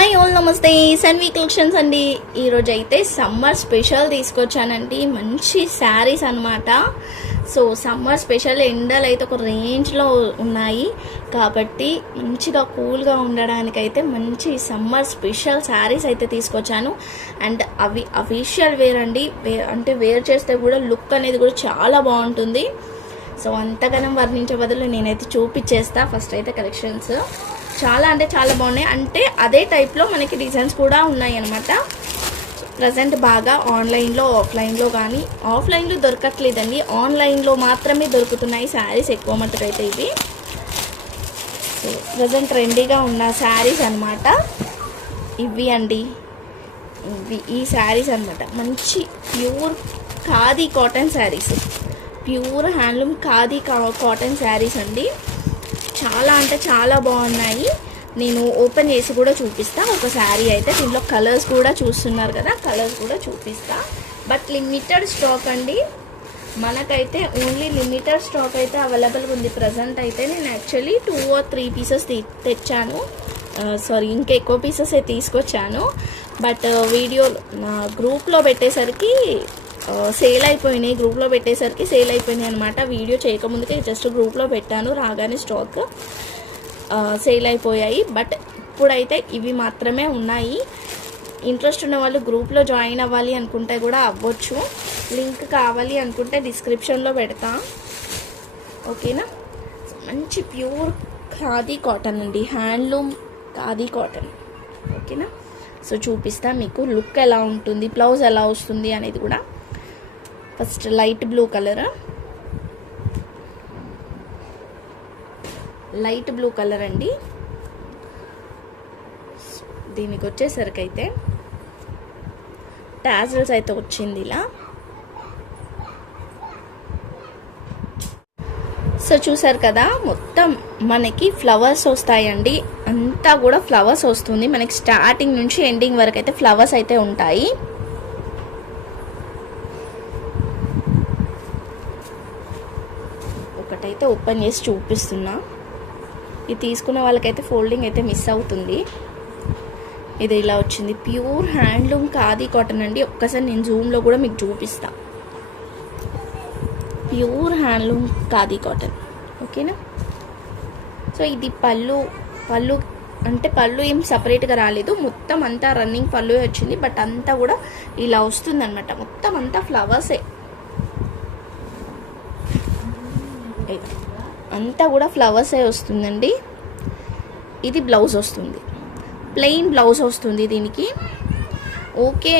Hi all నమస్తే Sanvi collections అండి. ఈరోజు అయితే సమ్మర్ స్పెషల్ తీసుకొచ్చానండి. మంచి శారీస్ అనమాట. సో సమ్మర్ స్పెషల్ ఎండలు అయితే ఒక రేంజ్లో ఉన్నాయి కాబట్టి మంచిగా కూల్గా ఉండడానికైతే మంచి సమ్మర్ స్పెషల్ శారీస్ అయితే తీసుకొచ్చాను. అండ్ అవి అఫీషియల్ వేర్ అండి. అంటే వేర్ చేస్తే కూడా లుక్ అనేది కూడా చాలా బాగుంటుంది. సో అంతగానం వర్ణించే బదులు నేనైతే చూపించేస్తా. ఫస్ట్ అయితే కలెక్షన్స్ చాలా అంటే చాలా బాగున్నాయి. అంటే అదే టైప్లో మనకి డిజైన్స్ కూడా ఉన్నాయి అన్నమాట. ప్రజెంట్ బాగా ఆన్లైన్లో ఆఫ్లైన్లో కానీ ఆఫ్లైన్లో దొరకట్లేదండి, ఆన్లైన్లో మాత్రమే దొరుకుతున్నాయి శారీస్ ఎక్కువ మట్టుకు అయితే ఇవి. సో ప్రజెంట్ ట్రెండీగా ఉన్న శారీస్ అనమాట ఇవి అండి. ఈ శారీస్ అనమాట మంచి pure khadi cotton saris, pure handloom khadi cotton saris అండి. చాలా అంటే చాలా బాగున్నాయి. నేను ఓపెన్ చేసి కూడా చూపిస్తా ఒక శారీ అయితే. దీంట్లో కలర్స్ కూడా చూస్తున్నారు కదా, కలర్స్ కూడా చూపిస్తా. బట్ లిమిటెడ్ స్టాక్ అండి, మనకైతే ఓన్లీ లిమిటెడ్ స్టాక్ అయితే అవైలబుల్గా ఉంది ప్రజెంట్ అయితే. నేను యాక్చువల్లీ 2 or 3 పీసెస్ తెచ్చాను, సారీ ఇంకా ఎక్కువ పీసెస్ తీసుకొచ్చాను. బట్ వీడియో నా గ్రూప్లో పెట్టేసరికి సేల్ అయిపోయినాయి. గ్రూప్లో పెట్టేసరికి సేల్ అయిపోయినాయి అనమాట. వీడియో చేయకముందుకే జస్ట్ గ్రూప్లో పెట్టాను, రాగానే స్టాక్ సేల్ అయిపోయాయి. బట్ ఇప్పుడైతే ఇవి మాత్రమే ఉన్నాయి. ఇంట్రెస్ట్ ఉన్న వాళ్ళు గ్రూప్లో జాయిన్ అవ్వాలి అనుకుంటే కూడా అవ్వచ్చు. లింక్ కావాలి అనుకుంటే డిస్క్రిప్షన్లో పెడతా, ఓకేనా. మంచి ప్యూర్ ఖాదీ కాటన్ అండి, హ్యాండ్లూమ్ ఖాదీ కాటన్, ఓకేనా. సో చూపిస్తా మీకు లుక్ ఎలా ఉంటుంది, బ్లౌజ్ ఎలా వస్తుంది అనేది కూడా. First light blue colour, light blue colour అండి. దీనికి వచ్చేసరికి అయితే టాజల్స్ అయితే వచ్చింది ఇలా. సో చూసారు కదా, మొత్తం మనకి ఫ్లవర్స్ వస్తాయండి. అంతా కూడా ఫ్లవర్స్ వస్తుంది మనకి. స్టార్టింగ్ నుంచి ఎండింగ్ వరకు అయితే ఫ్లవర్స్ అయితే ఉంటాయి. ఒకటైతే ఓపెన్ చేసి చూపిస్తున్నా. ఇది తీసుకున్న వాళ్ళకైతే ఫోల్డింగ్ అయితే మిస్ అవుతుంది. ఇది ఇలా వచ్చింది, ప్యూర్ హ్యాండ్లూమ్ ఖాదీ కాటన్ అండి. ఒక్కసారి నేను జూమ్లో కూడా మీకు చూపిస్తా. ప్యూర్ హ్యాండ్లూమ్ ఖాదీ కాటన్, ఓకేనా. సో ఇది పళ్ళు అంటే పళ్ళు ఏం సపరేట్గా రాలేదు, మొత్తం అంతా రన్నింగ్ పళ్ళు వచ్చింది. బట్ అంతా కూడా ఇలా వస్తుంది అనమాట, మొత్తం అంతా ఫ్లవర్సే, అంతా కూడా ఫ్లవర్సే వస్తుందండి. ఇది బ్లౌజ్ వస్తుంది, ప్లెయిన్ బ్లౌజ్ వస్తుంది దీనికి. ఓకే,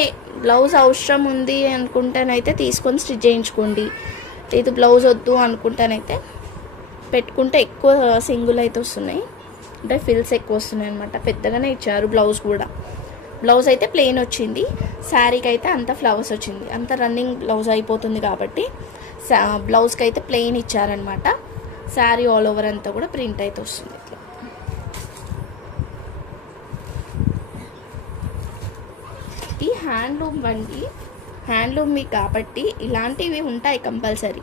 బ్లౌజ్ అవసరం ఉంది అనుకుంటేనైతే తీసుకొని స్టిచ్ చేయించుకోండి. ఇది బ్లౌజ్ వద్దు అనుకుంటేనైతే పెట్టుకుంటే ఎక్కువ సింగుల్ అయితే వస్తున్నాయి, అంటే ఫిల్స్ ఎక్కువ వస్తున్నాయి అనమాట. పెద్దగానే ఇచ్చారు బ్లౌజ్ కూడా. బ్లౌజ్ అయితే ప్లెయిన్ వచ్చింది, శారీకి అయితే అంత ఫ్లవర్స్ వచ్చింది. అంత రన్నింగ్ బ్లౌజ్ అయిపోతుంది కాబట్టి బ్లౌజ్కి అయితే ప్లెయిన్ ఇచ్చారనమాట. శారీ ఆల్ ఓవర్ అంతా కూడా ప్రింట్ అయితే వస్తుంది ఇట్లా. ఈ హ్యాండ్లూమ్ వండి, హ్యాండ్లూమ్ మీ కాబట్టి ఇలాంటివి ఉంటాయి కంపల్సరీ.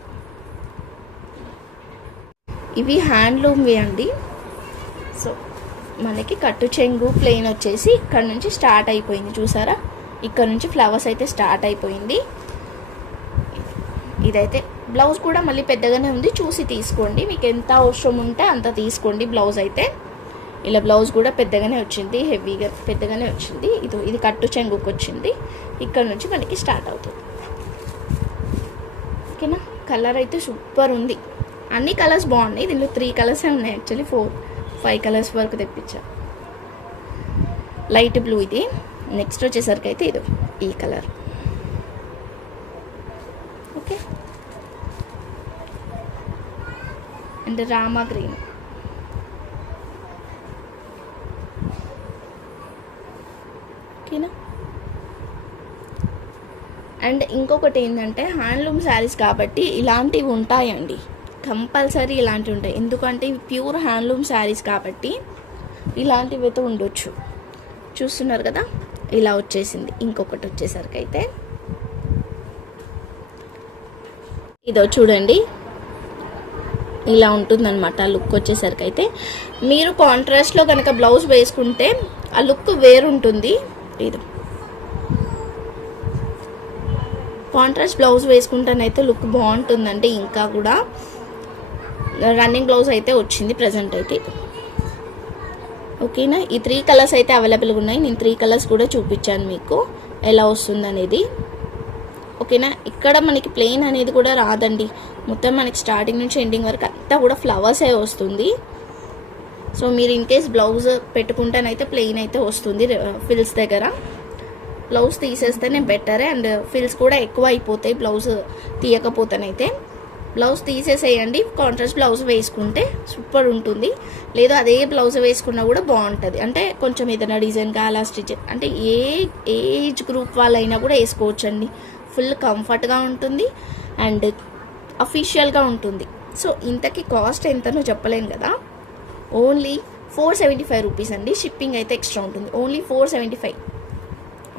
ఇవి హ్యాండ్లూమ్వి అండి. సో మనకి కట్టు చెంగు ప్లెయిన్ వచ్చేసి ఇక్కడ నుంచి స్టార్ట్ అయిపోయింది, చూసారా. ఇక్కడ నుంచి ఫ్లవర్స్ అయితే స్టార్ట్ అయిపోయింది. ఇదైతే బ్లౌజ్ కూడా మళ్ళీ పెద్దగానే ఉంది, చూసి తీసుకోండి. మీకు ఎంత అవసరం ఉంటే అంత తీసుకోండి. బ్లౌజ్ అయితే ఇలా బ్లౌజ్ కూడా పెద్దగానే వచ్చింది, హెవీగా పెద్దగానే వచ్చింది. ఇది కట్టు చెంగుకు వచ్చింది, ఇక్కడ నుంచి మనకి స్టార్ట్ అవుతుంది, ఓకేనా. కలర్ అయితే సూపర్ ఉంది, అన్ని కలర్స్ బాగున్నాయి. దీనిలో 3 కలర్సే ఉన్నాయి, యాక్చువల్లీ 4-5 కలర్స్ వరకు తెప్పించా. లైట్ బ్లూ ఇది. నెక్స్ట్ వచ్చేసరికి అయితే ఇది ఈ colour, okay. And Rama green, ఓకేనా. అండ్ ఇంకొకటి ఏంటంటే హ్యాండ్లూమ్ శారీస్ కాబట్టి ఇలాంటివి ఉంటాయండి, కంపల్సరీ ఇలాంటివి ఉంటాయి. ఎందుకంటే ఇవి ప్యూర్ హ్యాండ్లూమ్ శారీస్ కాబట్టి ఇలాంటివి అయితే ఉండొచ్చు. చూస్తున్నారు కదా, ఇలా వచ్చేసింది. ఇంకొకటి వచ్చేసరికి అయితే ఇదో చూడండి, ఇలా ఉంటుందన్నమాట లుక్ వచ్చేసరికి అయితే. మీరు కాంట్రాస్ట్లో కనుక బ్లౌజ్ వేసుకుంటే ఆ లుక్ వేరుంటుంది. ఇది కాంట్రాస్ట్ బ్లౌజ్ వేసుకుంటానైతే లుక్ బాగుంటుందండి. ఇంకా కూడా రన్నింగ్ బ్లౌజ్ అయితే వచ్చింది ప్రజెంట్ అయితే. ఓకేనా, ఈ 3 కలర్స్ అయితే అవైలబుల్గా ఉన్నాయి. నేను 3 కలర్స్ కూడా చూపించాను మీకు ఎలా వస్తుంది అనేది. ఓకేనా, ఇక్కడ మనకి ప్లెయిన్ అనేది కూడా రాదండి. మొత్తం మనకి స్టార్టింగ్ నుంచి ఎండింగ్ వరకు అంతా కూడా ఫ్లవర్సే వస్తుంది. సో మీరు ఇన్ కేస్ బ్లౌజ్ పెట్టుకుంటేనైతే ప్లెయిన్ అయితే వస్తుంది. ఫిల్స్ దగ్గర బ్లౌజ్ తీసేస్తేనే బెటర్. అండ్ ఫిల్స్ కూడా ఎక్కువ అయిపోతాయి బ్లౌజ్ తీయకపోతేనైతే. బ్లౌజ్ తీసేసేయండి, కాంట్రాస్ట్ బ్లౌజ్ వేసుకుంటే సూపర్ ఉంటుంది. లేదు అదే బ్లౌజ్ వేసుకున్నా కూడా బాగుంటుంది. అంటే కొంచెం ఏదైనా డిజైన్గా అలా స్టిచ్, అంటే ఏ ఏజ్ గ్రూప్ వాళ్ళైనా కూడా వేసుకోవచ్చండి. ఫుల్ కంఫర్ట్గా ఉంటుంది అండ్ అఫీషియల్గా ఉంటుంది. సో ఇంతకీ కాస్ట్ ఎంతనో చెప్పలేను కదా. ఓన్లీ 475 రూపీస్ అండి. షిప్పింగ్ అయితే ఎక్స్ట్రా ఉంటుంది. ఓన్లీ 475.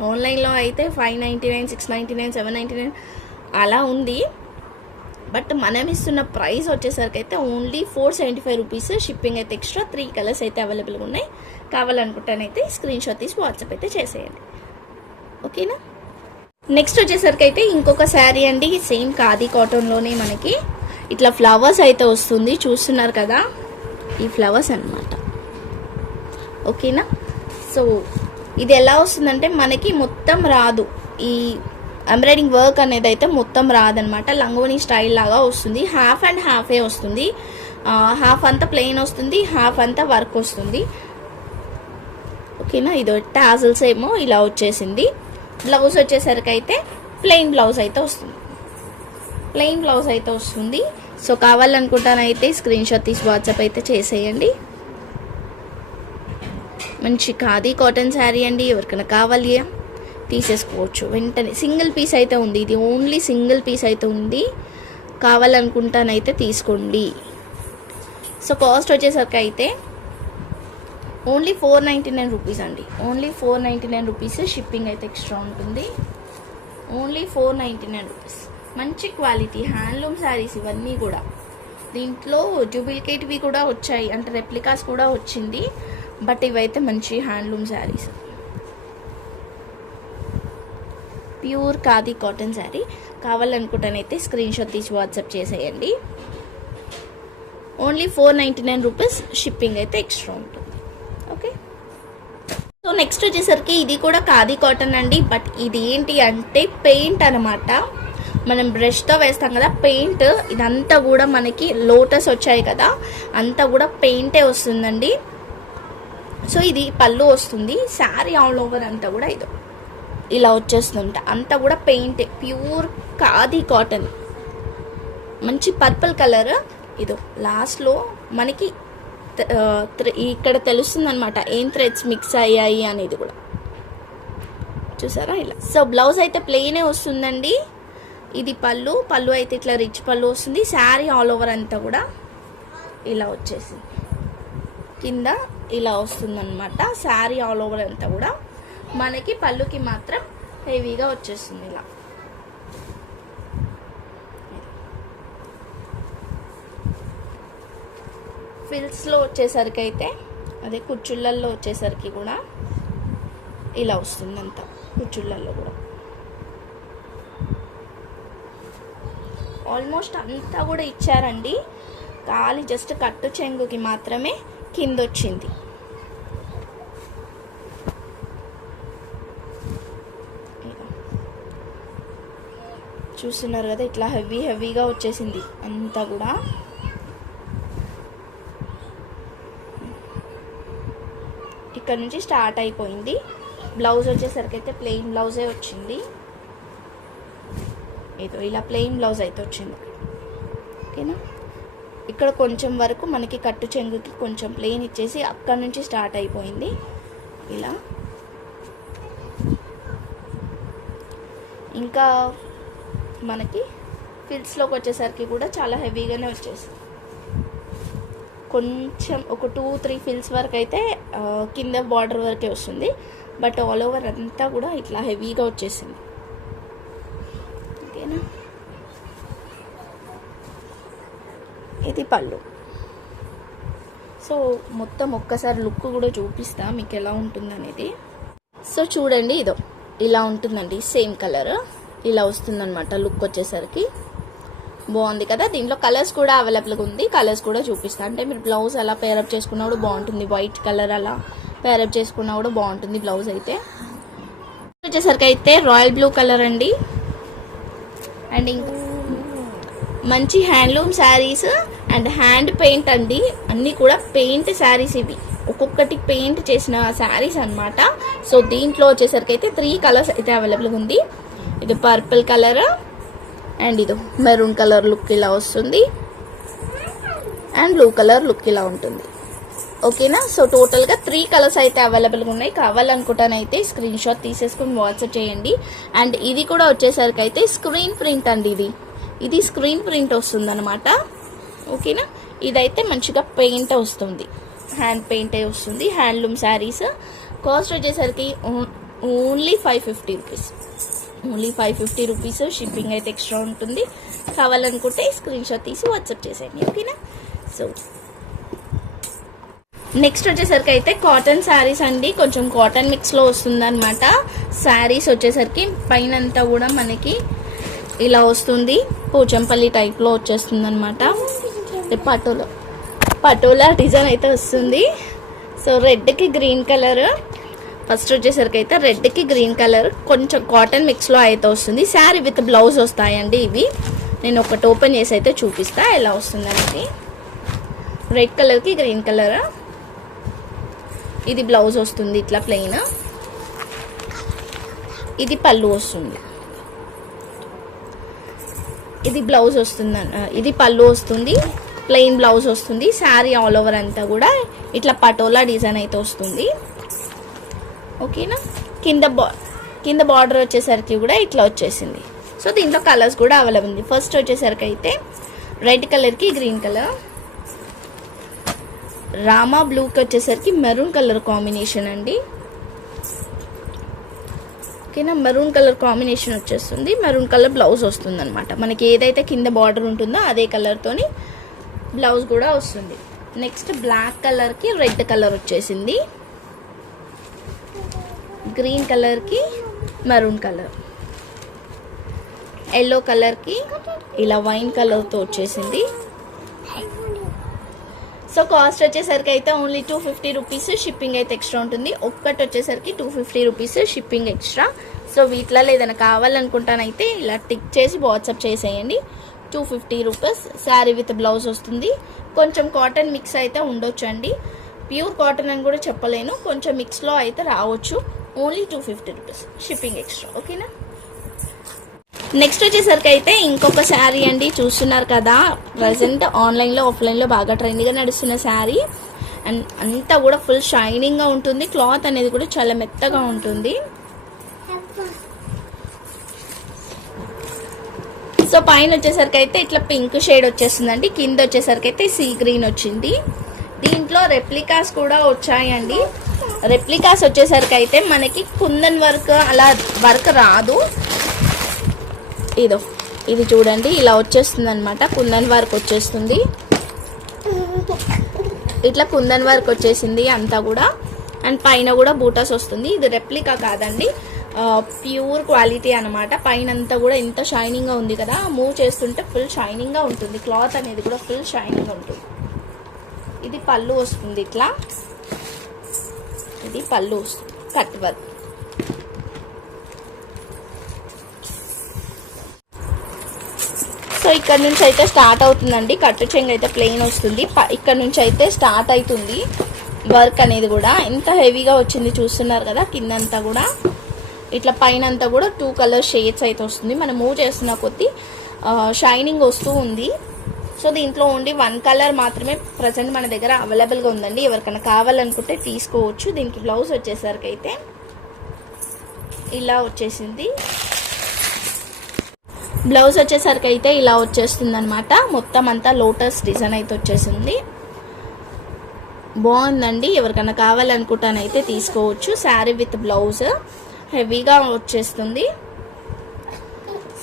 ఆన్లైన్లో అయితే 599, 699, 799 అలా ఉంది. బట్ మనం ఇస్తున్న ప్రైస్ వచ్చేసరికి అయితే ఓన్లీ 475 రూపీస్. షిప్పింగ్ అయితే ఎక్స్ట్రా. 3 కలర్స్ అయితే అవైలబుల్గా ఉన్నాయి. కావాలనుకుంటానైతే స్క్రీన్ షాట్ తీసి వాట్సాప్ అయితే చేసేయండి. ఓకేనా, నెక్స్ట్ వచ్చేసరికి అయితే ఇంకొక శారీ అండి. సేమ్ ఖాదీ కాటన్లోనే మనకి ఇట్లా ఫ్లవర్స్ అయితే వస్తుంది. చూస్తున్నారు కదా, ఈ ఫ్లవర్స్ అన్నమాట. ఓకేనా, సో ఇది ఎలా వస్తుందంటే మనకి మొత్తం రాదు. ఈ ఎంబ్రాయిడింగ్ వర్క్ అనేది అయితే మొత్తం రాదనమాట. లంగోని స్టైల్ లాగా వస్తుంది. హాఫ్ అండ్ హాఫే వస్తుంది. హాఫ్ అంతా ప్లెయిన్ వస్తుంది, హాఫ్ అంతా వర్క్ వస్తుంది. ఓకేనా, ఇది టాజల్స్ ఏమో ఇలా వచ్చేసింది. బ్లౌజ్ వచ్చేసరికి అయితే ప్లెయిన్ బ్లౌజ్ అయితే వస్తుంది. ప్లెయిన్ బ్లౌజ్ అయితే వస్తుంది. సో కావాలనుకుంటానైతే స్క్రీన్ షాట్ తీసి వాట్సాప్ అయితే చేసేయండి. మంచి ఖాదీ కాటన్ శారీ అండి. ఎవరికైనా కావాలి తీసేసుకోవచ్చు వెంటనే. సింగిల్ పీస్ అయితే ఉంది. ఇది ఓన్లీ సింగిల్ పీస్ అయితే ఉంది. కావాలనుకుంటానైతే తీసుకోండి. సో కాస్ట్ వచ్చేసరికి అయితే ఓన్లీ 499 రూపీస్ అండి. Only 499 rupees. షిప్పింగ్ అయితే ఎక్స్ట్రా ఉంటుంది. Only 499 rupees. మంచి క్వాలిటీ హ్యాండ్లూమ్ శారీస్ ఇవన్నీ కూడా. దీంట్లో డూప్లికేట్వి కూడా వచ్చాయి, అంటే రెప్లికాస్ కూడా వచ్చింది. బట్ ఇవైతే మంచి handloom saris. Pure khadi cotton sari. కావాలనుకుంటానైతే స్క్రీన్ షాట్ తీసి వాట్సాప్ చేసేయండి. Only 499 rupees. షిప్పింగ్ అయితే ఎక్స్ట్రా ఉంటుంది. ఓకే, సో నెక్స్ట్ వచ్చేసరికి ఇది కూడా ఖాదీ కాటన్ అండి. బట్ ఇది ఏంటి అంటే పెయింట్ అనమాట. మనం బ్రష్తో వేస్తాం కదా పెయింట్, ఇదంతా కూడా మనకి లోటస్ వచ్చాయి కదా, అంతా కూడా పెయింటే వస్తుందండి. సో ఇది పళ్ళు వస్తుంది. శారీ ఆల్ ఓవర్ అంతా కూడా ఇది ఇలా వచ్చేస్తుంట. అంతా కూడా పెయింట్, ప్యూర్ ఖాదీ కాటన్. మంచి పర్పుల్ కలర్. ఇదో లాస్ట్లో మనకి ఇక్కడ తెలుస్తుంది అనమాట ఏం థ్రెడ్స్ మిక్స్ అయ్యాయి అనేది కూడా. చూసారా ఇలా. సో బ్లౌజ్ అయితే ప్లెయినే వస్తుందండి. ఇది పళ్ళు. పళ్ళు అయితే ఇట్లా రిచ్ పళ్ళు వస్తుంది. శారీ ఆల్ ఓవర్ అంతా కూడా ఇలా వచ్చేసింది. కింద ఇలా వస్తుందన్నమాట. శారీ ఆల్ ఓవర్ అంతా కూడా మనకి పళ్ళుకి మాత్రం హెవీగా వచ్చేస్తుంది ఇలా. ఫిల్స్లో వచ్చేసరికి అయితే అదే కుచ్చుళ్ళల్లో వచ్చేసరికి కూడా ఇలా వస్తుంది అంతా. కుచ్చుళ్ళల్లో కూడా ఆల్మోస్ట్ అంతా కూడా ఇచ్చారండి. ఖాళీ జస్ట్ కట్టు చెంగుకి మాత్రమే కింద వచ్చింది. చూస్తున్నారు కదా, ఇట్లా హెవీగా వచ్చేసింది అంతా కూడా. ఇక్కడ నుంచి స్టార్ట్ అయిపోయింది. బ్లౌజ్ వచ్చేసరికి అయితే ప్లెయిన్ బ్లౌజే వచ్చింది. ఏదో ఇలా ప్లెయిన్ బ్లౌజ్ అయితే వచ్చింది. ఓకేనా, ఇక్కడ కొంచెం వరకు మనకి కట్టు చెంగుకి కొంచెం ప్లెయిన్ ఇచ్చేసి అక్కడ నుంచి స్టార్ట్ అయిపోయింది ఇలా. ఇంకా మనకి ఫిల్స్లోకి వచ్చేసరికి కూడా చాలా హెవీగానే వచ్చేసింది. కొంచెం ఒక 2-3 ఫిల్స్ వరకు అయితే కింద బార్డర్ వరకే వస్తుంది. బట్ ఆల్ ఓవర్ అంతా కూడా ఇట్లా హెవీగా వచ్చేసింది. ఓకేనా, ఇది పళ్ళు. సో మొత్తం ఒక్కసారి లుక్ కూడా చూపిస్తా మీకు ఎలా ఉంటుంది అనేది. సో చూడండి, ఇదో ఇలా ఉంటుందండి, సేమ్ కలర్ ఇలా వస్తుందన్నమాట లుక్ వచ్చేసరికి. బాగుంది కదా. దీంట్లో కలర్స్ కూడా అవైలబుల్గా ఉంది, కలర్స్ కూడా చూపిస్తా. అంటే మీరు బ్లౌజ్ అలా పేరప్ చేసుకున్నా కూడా బాగుంటుంది, వైట్ కలర్ అలా పేరప్ చేసుకున్నా కూడా బాగుంటుంది బ్లౌజ్ అయితే. వచ్చేసరికి అయితే రాయల్ బ్లూ కలర్ అండి. అండ్ ఇంకా మంచి handloom saris and hand paint అండి, అన్నీ కూడా పెయింట్ శారీస్ ఇవి, ఒక్కొక్కటి పెయింట్ చేసిన శారీస్ అన్నమాట. సో దీంట్లో వచ్చేసరికి అయితే 3 కలర్స్ అయితే అవైలబుల్గా ఉంది. ఇది పర్పుల్ కలర్ అండ్ ఇది మెరూన్ కలర్ లుక్ ఇలా వస్తుంది అండ్ బ్లూ కలర్ లుక్ ఇలా ఉంటుంది. ఓకేనా. సో టోటల్గా 3 కలర్స్ అయితే అవైలబుల్గా ఉన్నాయి. కావాలనుకుంటానైతే స్క్రీన్ షాట్ తీసేసుకుని వాట్సాప్ చేయండి. అండ్ ఇది కూడా వచ్చేసరికి అయితే స్క్రీన్ ప్రింట్ అండి, ఇది స్క్రీన్ ప్రింట్ వస్తుంది అనమాట. ఓకేనా. ఇదైతే మంచిగా పెయింట్ వస్తుంది, హ్యాండ్ పెయింట్ వస్తుంది. హ్యాండ్లూమ్ శారీస్ కాస్ట్ వచ్చేసరికి only 550 rupees, only 550 rupees. Shipping అయితే ఎక్స్ట్రా ఉంటుంది. కావాలనుకుంటే స్క్రీన్ షాట్ తీసి వాట్సాప్ చేసేయండి. ఓకేనా. సో నెక్స్ట్ వచ్చేసరికి అయితే కాటన్ శారీస్ అండి, కొంచెం కాటన్ మిక్స్లో వస్తుంది అనమాట. శారీస్ వచ్చేసరికి పైన అంతా కూడా మనకి ఇలా వస్తుంది, పోచంపల్లి టైప్లో వచ్చేస్తుంది అనమాట. పటోలా డిజైన్ అయితే వస్తుంది. సో రెడ్కి గ్రీన్ కలర్, ఫస్ట్ వచ్చేసరికి అయితే రెడ్కి గ్రీన్ కలర్ కొంచెం కాటన్ మిక్స్లో అయితే వస్తుంది. శారీ విత్ బ్లౌజ్ వస్తాయండి ఇవి. నేను ఒకటి ఓపెన్ చేసి అయితే చూపిస్తా ఎలా వస్తుంది అనేది. రెడ్ కలర్కి గ్రీన్ కలర్, ఇది బ్లౌజ్ వస్తుంది ఇట్లా ప్లెయిన్, ఇది పళ్ళు వస్తుంది, ఇది బ్లౌజ్ వస్తుంది, ఇది పళ్ళు వస్తుంది, ప్లెయిన్ బ్లౌజ్ వస్తుంది. శారీ ఆల్ ఓవర్ అంతా కూడా ఇట్లా పటోలా డిజైన్ అయితే వస్తుంది. ఓకేనా. కింద బార్డర్ వచ్చేసరికి కూడా ఇట్లా వచ్చేసింది. సో దీంట్లో కలర్స్ కూడా అవైలబుల్ ఉంది. ఫస్ట్ వచ్చేసరికి అయితే రెడ్ కలర్కి గ్రీన్ కలర్, రామా బ్లూకి వచ్చేసరికి మెరూన్ కలర్ కాంబినేషన్ అండి. ఓకేనా. మెరూన్ కలర్ కాంబినేషన్ వచ్చేస్తుంది, మెరూన్ కలర్ బ్లౌజ్ వస్తుంది అనమాట. మనకి ఏదైతే కింద బార్డర్ ఉంటుందో అదే కలర్తోని బ్లౌజ్ కూడా వస్తుంది. నెక్స్ట్ బ్లాక్ కలర్కి రెడ్ కలర్ వచ్చేసింది, గ్రీన్ కలర్కి మెరూన్ కలర్, ఎల్లో కలర్కి ఇలా వైన్ కలర్తో వచ్చేసింది. సో కాస్ట్ వచ్చేసరికి అయితే ఓన్లీ 250 రూపీస్. షిప్పింగ్ అయితే ఎక్స్ట్రా ఉంటుంది. ఒక్కటి వచ్చేసరికి 250 రూపీస్ షిప్పింగ్ ఎక్స్ట్రా. సో వీటిలో ఏదైనా కావాలనుకుంటానైతే ఇలా టిక్ చేసి వాట్సాప్ చేసేయండి. 250 రూపీస్. శారీ విత్ బ్లౌజ్ వస్తుంది. కొంచెం కాటన్ మిక్స్ అయితే ఉండొచ్చు అండి, ప్యూర్ కాటన్ అని కూడా చెప్పలేను, కొంచెం మిక్స్లో అయితే రావచ్చు. Only 250 rupees shipping extra. ఓకేనా. నెక్స్ట్ వచ్చేసరికి అయితే ఇంకొక శారీ అండి, చూస్తున్నారు కదా, ప్రజెంట్ ఆన్లైన్లో ఆఫ్లైన్లో బాగా ట్రెండ్గా నడుస్తున్న శారీ. అండ్ అంతా కూడా ఫుల్ షైనింగ్గా ఉంటుంది, క్లాత్ అనేది కూడా చాలా మెత్తగా ఉంటుంది. సో పైన వచ్చేసరికి అయితే ఇట్లా పింక్ షేడ్ వచ్చేస్తుందండి, కింద వచ్చేసరికి అయితే సీ గ్రీన్ వచ్చింది. దీంట్లో రెప్లికాస్ కూడా వచ్చాయండి. రెప్లికాస్ వచ్చేసరికి అయితే మనకి కుందన్ వర్క్ అలా వర్క్ రాదు. ఇది చూడండి ఇలా వచ్చేస్తుంది అనమాట, కుందన్ వర్క్ వచ్చేస్తుంది, ఇట్లా కుందన్ వర్క్ వచ్చేసింది అంతా కూడా. అండ్ పైన కూడా బూటాస్ వస్తుంది. ఇది రెప్లికా కాదండి, ప్యూర్ క్వాలిటీ అనమాట. పైన అంతా కూడా ఎంత షైనింగ్గా ఉంది కదా, మూవ్ చేస్తుంటే ఫుల్ షైనింగ్గా ఉంటుంది. క్లాత్ అనేది కూడా ఫుల్ షైనింగ్గా ఉంటుంది. ఇది పళ్ళు వస్తుంది ఇట్లా, ఇది పళ్ళు వస్తుంది కట్ వర్క్. సో ఇక్కడ నుంచి అయితే స్టార్ట్ అవుతుందండి, కట్టు చెంగు అయితే ప్లెయిన్ వస్తుంది. ఇక్కడ నుంచి అయితే స్టార్ట్ అవుతుంది వర్క్ అనేది కూడా. ఎంత హెవీగా వచ్చింది చూస్తున్నారు కదా, కిందంతా కూడా ఇట్లా పైన అంతా కూడా 2 కలర్ షేడ్స్ అయితే వస్తుంది. మనం మూవ్ చేస్తున్న కొద్దీ షైనింగ్ వస్తూ ఉంది. సో దీంట్లో ఓన్లీ 1 కలర్ మాత్రమే ప్రజెంట్ మన దగ్గర అవైలబుల్గా ఉందండి. ఎవరికైనా కావాలనుకుంటే తీసుకోవచ్చు. దీనికి బ్లౌజ్ వచ్చేసరికి అయితే ఇలా వచ్చేసింది. బ్లౌజ్ వచ్చేసరికి అయితే ఇలా వచ్చేస్తుంది అనమాట. మొత్తం అంతా లోటస్ డిజైన్ అయితే వచ్చేసింది. బాగుందండి, ఎవరికైనా కావాలనుకుంటానైతే తీసుకోవచ్చు. శారీ విత్ బ్లౌజ్ హెవీగా వచ్చేస్తుంది.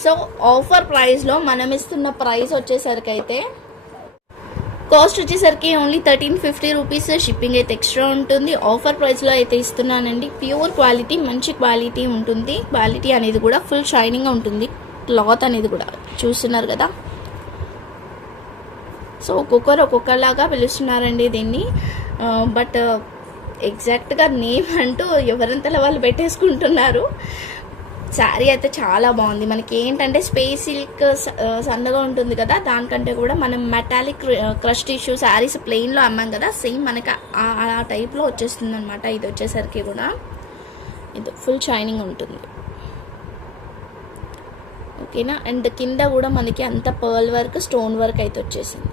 సో ఆఫర్ ప్రైస్లో మనం ఇస్తున్న ప్రైస్ వచ్చేసరికి అయితే కాస్ట్ వచ్చేసరికి ఓన్లీ 1350 రూపీస్. షిప్పింగ్ అయితే ఎక్స్ట్రా ఉంటుంది. ఆఫర్ ప్రైస్లో అయితే ఇస్తున్నానండి. ప్యూర్ క్వాలిటీ, మంచి క్వాలిటీ ఉంటుంది. క్వాలిటీ అనేది కూడా ఫుల్ షైనింగ్గా ఉంటుంది. క్లాత్ అనేది కూడా చూస్తున్నారు కదా. సో ఒక్కొక్కలాగా పిలుస్తున్నారండి దీన్ని. బట్ ఎగ్జాక్ట్గా నేమ్ అంటూ ఎవరంతలా వాళ్ళు పెట్టేసుకుంటున్నారు. శారీ అయితే చాలా బాగుంది. మనకి ఏంటంటే స్పేస్ సిల్క్ సన్నగా ఉంటుంది కదా, దానికంటే కూడా మనం మెటాలిక్ క్రష్ టిష్యూ శారీస్ ప్లెయిన్లో అమ్మాం కదా, సేమ్ మనకి ఆ టైప్లో వచ్చేస్తుంది అనమాట. ఇది వచ్చేసరికి కూడా ఇది ఫుల్ షైనింగ్ ఉంటుంది. ఓకేనా. అండ్ కింద కూడా మనకి అంత పర్ల్ వర్క్, స్టోన్ వర్క్ అయితే వచ్చేసింది.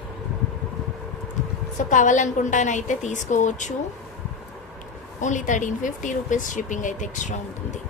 సో కావాలనుకుంటానైతే తీసుకోవచ్చు. Only 1350 rupees. షిప్పింగ్ అయితే ఎక్స్ట్రా ఉంటుంది.